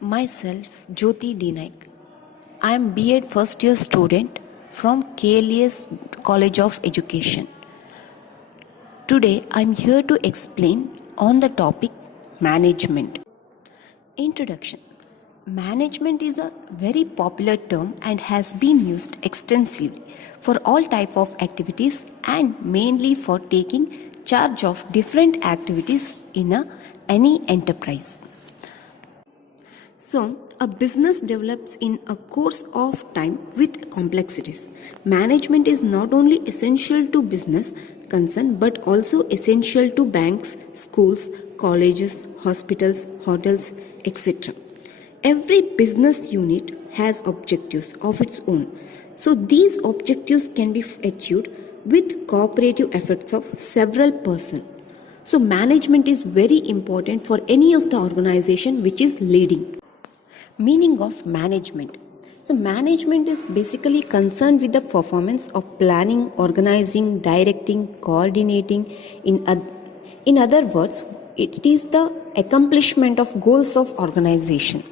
Myself, Jyoti Naik. I am B.Ed first year student from KLES College of Education. Today I am here to explain on the topic management. Introduction. Management is a very popular term and has been used extensively for all type of activities and mainly for taking charge of different activities in any enterprise. So, a business develops in a course of time with complexities. Management is not only essential to business concern but also essential to banks, schools, colleges, hospitals, hotels, etc. Every business unit has objectives of its own. So, these objectives can be achieved with cooperative efforts of several persons. So, management is very important for any of the organization which is leading. Meaning of management. So management is basically concerned with the performance of planning, organizing, directing, coordinating. In other words, it is the accomplishment of goals of organization.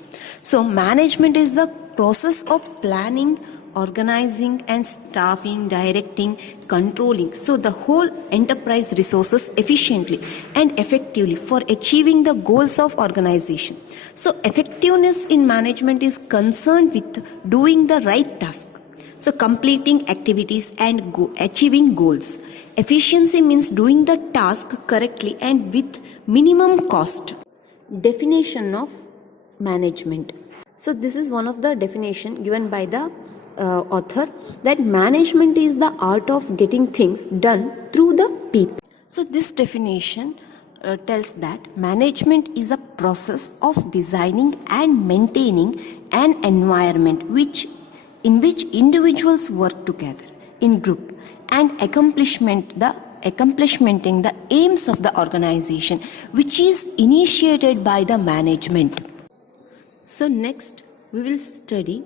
So management is the process of planning, organizing and staffing, directing, controlling. So the whole enterprise resources efficiently and effectively for achieving the goals of organization. So effectiveness in management is concerned with doing the right task. So completing activities and achieving goals. Efficiency means doing the task correctly and with minimum cost. Definition of management. So this is one of the definition given by the author, that management is the art of getting things done through the people. So this definition tells that management is a process of designing and maintaining an environment in which individuals work together in group and accomplishing the aims of the organization, which is initiated by the management. So next we will study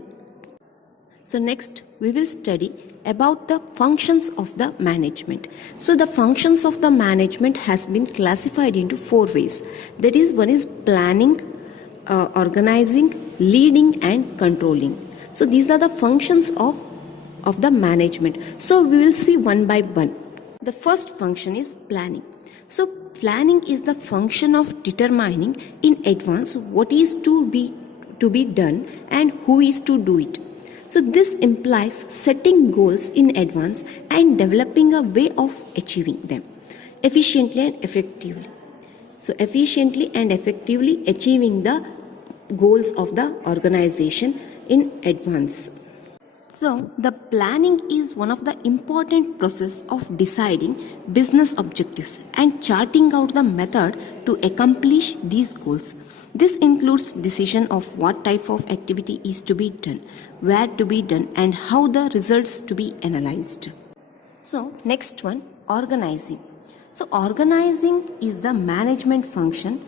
about the functions of the management. So the functions of the management has been classified into 4 ways. That is, one is planning, organizing, leading and controlling. So these are the functions of the management. So we will see one by one. The first function is planning. So planning is the function of determining in advance what is to be done and who is to do it. So this implies setting goals in advance and developing a way of achieving them efficiently and effectively. So efficiently and effectively achieving the goals of the organization in advance. So the planning is one of the important process of deciding business objectives and charting out the method to accomplish these goals. This includes decision of what type of activity is to be done, where to be done and how the results to be analyzed. So next one, organizing. So organizing is the management function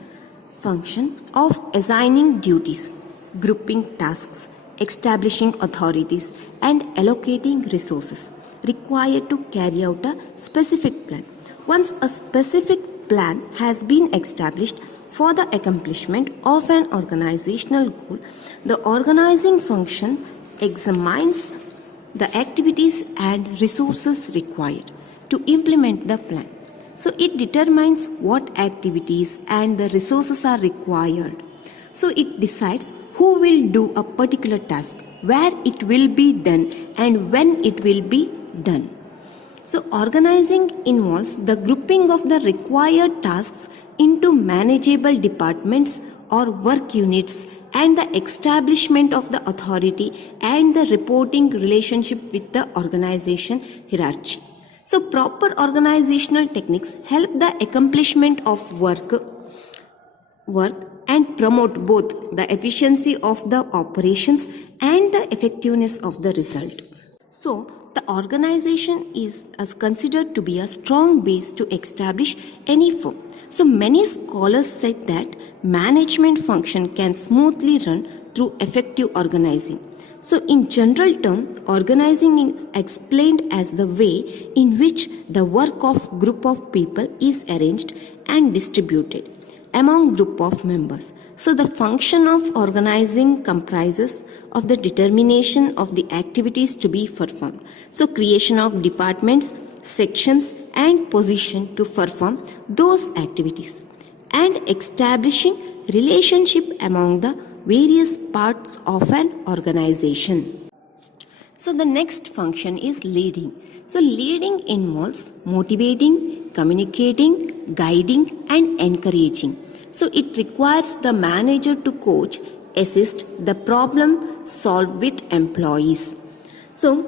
of assigning duties, grouping tasks, establishing authorities and allocating resources required to carry out a specific plan. Once a specific plan has been established for the accomplishment of an organizational goal, the organizing function examines the activities and resources required to implement the plan. So it determines what activities and the resources are required. So it decides who will do a particular task, where it will be done and when it will be done. So organizing involves the grouping of the required tasks into manageable departments or work units and the establishment of the authority and the reporting relationship with the organization hierarchy. So proper organizational techniques help the accomplishment of work and promote both the efficiency of the operations and the effectiveness of the result. So the organization is considered to be a strong base to establish any firm. So many scholars said that management function can smoothly run through effective organizing. So in general term, organizing is explained as the way in which the work of group of people is arranged and distributed among group of members. So the function of organizing comprises of the determination of the activities to be performed. So creation of departments, sections and position to perform those activities, and establishing relationship among the various parts of an organization. So the next function is leading. So leading involves motivating, communicating, guiding and encouraging. So it requires the manager to coach, assist the problem solve with employees. So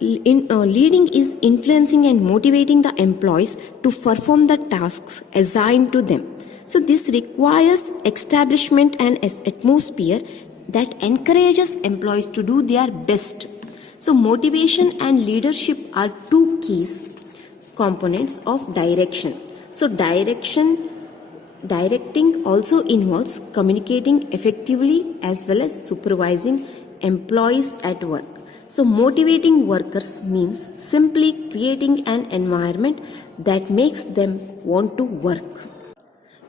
leading is influencing and motivating the employees to perform the tasks assigned to them. So this requires establishment and atmosphere that encourages employees to do their best. So motivation and leadership are two keys components of direction. So directing also involves communicating effectively as well as supervising employees at work. So motivating workers means simply creating an environment that makes them want to work.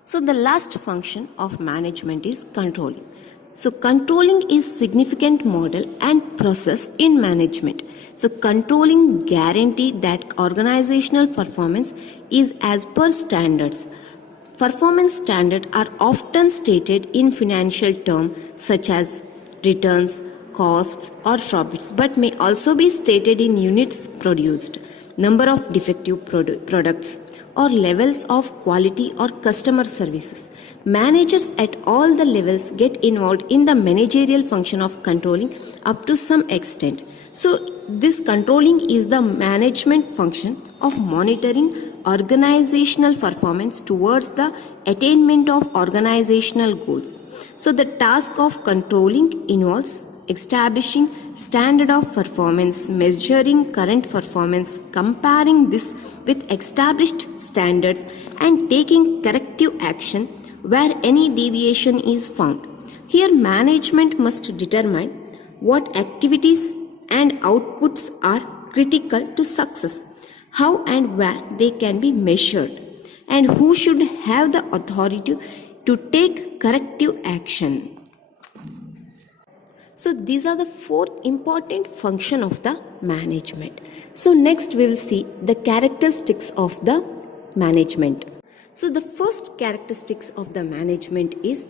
So the last function of management is controlling. So controlling is significant model and process in management. So controlling guarantee that organizational performance is as per standards. Performance standards are often stated in financial terms such as returns, costs or profits, but may also be stated in units produced, number of defective products or levels of quality or customer services. Managers at all the levels get involved in the managerial function of controlling up to some extent. So this controlling is the management function of monitoring organizational performance towards the attainment of organizational goals. So the task of controlling involves establishing standard of performance, measuring current performance, comparing this with established standards and taking corrective action where any deviation is found. Here management must determine what activities and outputs are critical to success, how and where they can be measured, and who should have the authority to take corrective action. So these are the four important functions of the management. So next we will see the characteristics of the management. So the first characteristics of the management is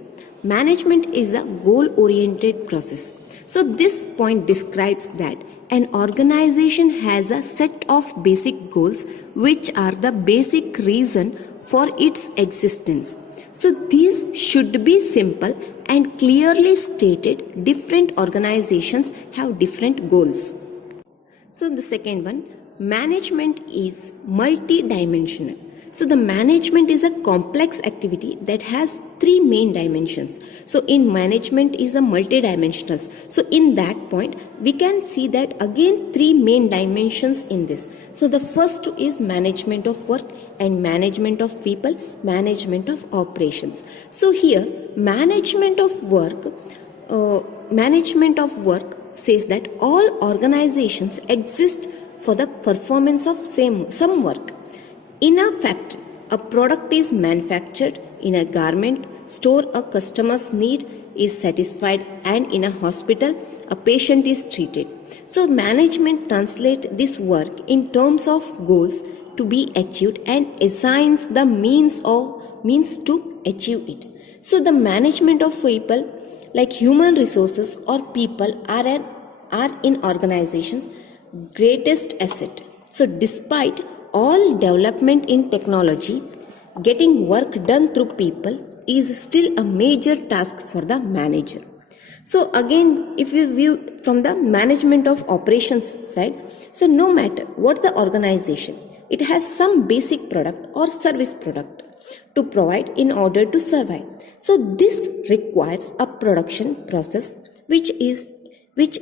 a goal-oriented process. So this point describes that an organization has a set of basic goals which are the basic reason for its existence. So these should be simple and clearly stated. Different organizations have different goals. So the second one, management is multi-dimensional. So the management is a complex activity that has three main dimensions. So in management is a multi-dimensional. So in that point, we can see that again three main dimensions in this. So the first is management of work and management of people, management of operations. So here management of work says that all organizations exist for the performance of some work. In a factory, a product is manufactured. In a garment store, a customer's need is satisfied, and in a hospital, a patient is treated. So management translates this work in terms of goals to be achieved and assigns the means to achieve it. So the management of people, like human resources or people, are in organizations greatest asset. So despite all development in technology, getting work done through people is still a major task for the manager. So again, if you view from the management of operations side, so no matter what the organization, it has some basic product or service product to provide in order to survive. So this requires a production process which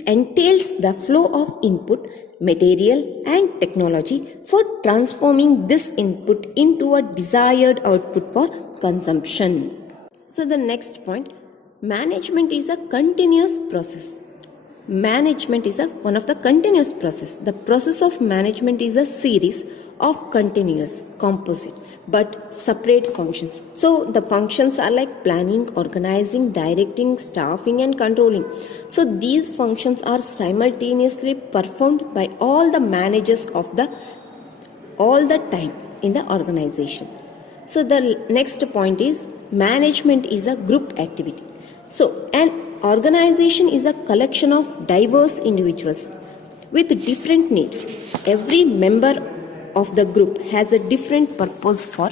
entails the flow of input, material and technology for transforming this input into a desired output for consumption. So the next point, management is a continuous process. Management is one of the continuous process. The process of management is a series of continuous, composite, but separate functions. So the functions are like planning, organizing, directing, staffing, and controlling. So these functions are simultaneously performed by all the managers of the all the time in the organization. So the next point is management is a group activity. So an organization is a collection of diverse individuals with different needs. Every member of the group has a different purpose for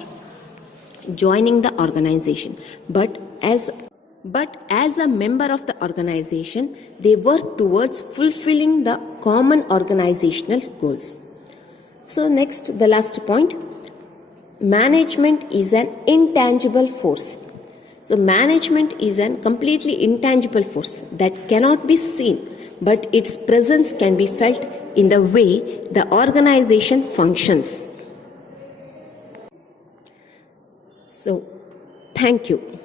joining the organization, but as a member of the organization, they work towards fulfilling the common organizational goals. So next, the last point, management is an intangible force. So management is a completely intangible force that cannot be seen, but its presence can be felt in the way the organization functions. So, thank you.